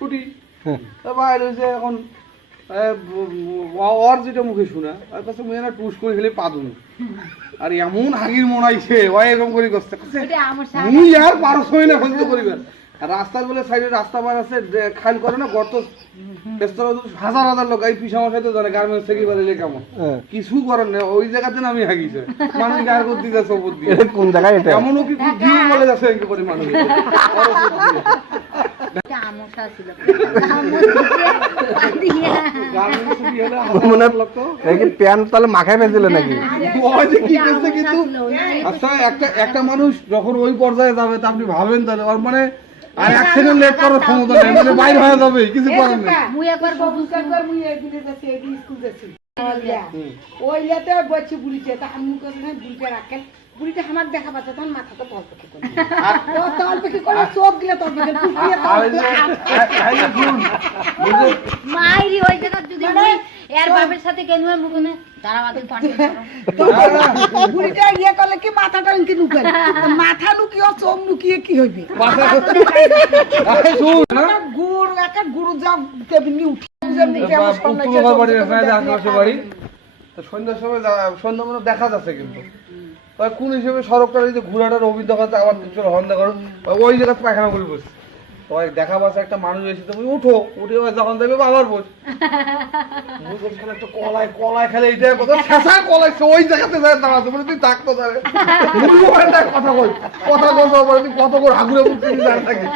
ছুটি। বাইরে হয়েছে এখন ওর যেটা মুখে শোনা আর কাছে মুই না টুস করে খেলে পাদুন আর এমন হাগির মনাইছে ও এরকম করে করছে। আমার সাথে মুই আর পারস হই না হইতে করিবেন রাস্তার বলে সাইডে রাস্তা বার আছে যে- খাল করে না গর্ত হাজার হাজার লোক এই পিসা মশাই তো জানে গার্মেন্টস থেকে বাড়িলে কেমন। কিছু করেন না ওই জায়গাতে না আমি হাগিছে। মানুষ গায়ের করতে যাচ্ছে ওপর দিয়ে। কোন জায়গায় এটা? এমনও কি জীব বলে যাচ্ছে মানুষ মনে প্যান্ট তাহলে মাখায় ফেলছিল নাকি ওই যে কি করছে কিন্তু আচ্ছা একটা একটা মানুষ যখন ওই পর্যায়ে যাবে তা আপনি ভাবেন তাহলে ওর মানে আর এক সেকেন্ড লেট করার ক্ষমতা নেই মানে বাইর হয়ে যাবে কিছু করার নেই ওই লেতে বলছি বুড়িতে তা আমি বুড়িতে রাখেন। বুড়িটা আমার দেখা পাচ্ছে তখন মাথাটা করে। করে চোখ গিলে মাইরি ওই জায়গা যদি এর বাপের সাথে কেন হয় মুখনে বুড়িটা ইয়ে করলে কি মাথাটা মাথা লুকিয়ে চোখ লুকিয়ে কি হইবে? গুড় একটা গুড় যা উঠে। আশেপাশে বাড়ি। তো সন্ধ্যার সময় সন্ধ্যা মনে দেখা যাচ্ছে কিন্তু। কোন হিসেবে সড়কটা যদি ঘোরাটার অভিজ্ঞতা আবার কিছু হন্দা করো ওই জায়গায় পায়খানা করে বসছে। ওই দেখা একটা মানুষ এসে তুমি উঠো উঠে যখন দেখবে আবার বস। মুই একটা কলাই কলাই খেলে এইটা কথা শেষা কলাই সে ওই জায়গাতে যায় দাঁড়াতে বলে তুই থাকতো তারে মুই ওখানে দেখ কথা কই কথা কইতে পারে তুই কত করে হাগুরে মুখ দাঁড়িয়ে থাকি।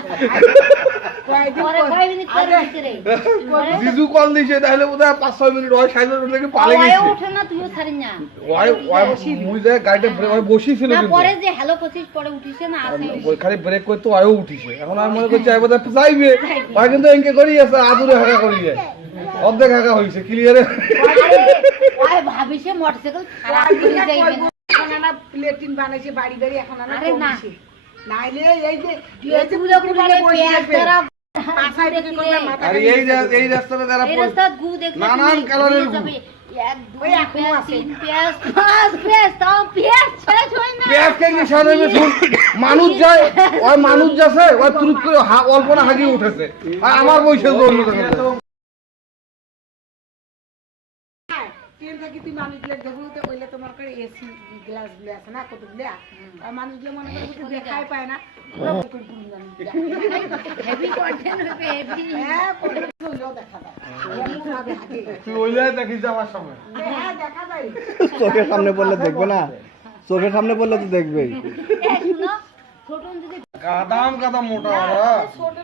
পরে কয় মিনিট পরে উঠছে রে? জিজু কল দিছে তাহলে বোধহয় পাঁচ ছয় মিনিট ওই সাইড থেকে পালে গেছে। ওঠে না তুইও ছাড়ি না। ওই ওই মুই যে গাড়িটা ব্রেক ওই বসিছিল না কিন্তু। পরে যে হ্যালো পঁচিশ পরে উঠিছে না আসে ওই খালি ব্রেক করতে আয়ও উঠিছে। এখন আমি মনে করছি আইবার যাইবে। কিন্তু এনকে করি আছে আদুরে হাঁকা করি অর্ধেক হাঁকা হয়েছে ক্লিয়ারে ভাবিছে মোটরসাইকেল খারাপ করে যাইবে এখন আনা প্লেটিন বানাইছে বাড়ি বাড়ি এখন আনা না। নাইলে এই যে এই যে পুরো পুরো পেয়ারা পাছায় ঢুকে করবে মাথা আর এই এই রাস্তাটা যারা এই পড়ে- রাস্তা গু দেখলে নানান কালারের হয় মানুষ যায় ওই মানুষ যাচ্ছে ওই তুরুত করে অল্প না হাগিয়ে উঠেছে। আর আমার বয়সে জন্ম ট্রেন মানুষগুলো দেখো তো ওইলে তোমার করে এসি গ্লাস আছে না কতগুলো? আর মানুষগুলো মনে করে কিছু দেখাই পায় না। হেভি কন্টেন্ট হবে হেভি হ্যাঁ হইলেও দেখা যায়। এমন ভাবে হাঁটে তুই ওইলে দেখিস আমার সময় হ্যাঁ দেখা যায়। চোখের সামনে পড়লে দেখবে না? চোখের সামনে পড়লে তো দেখবেই। কাদাম কাদাম মোটা ওরা। ছোট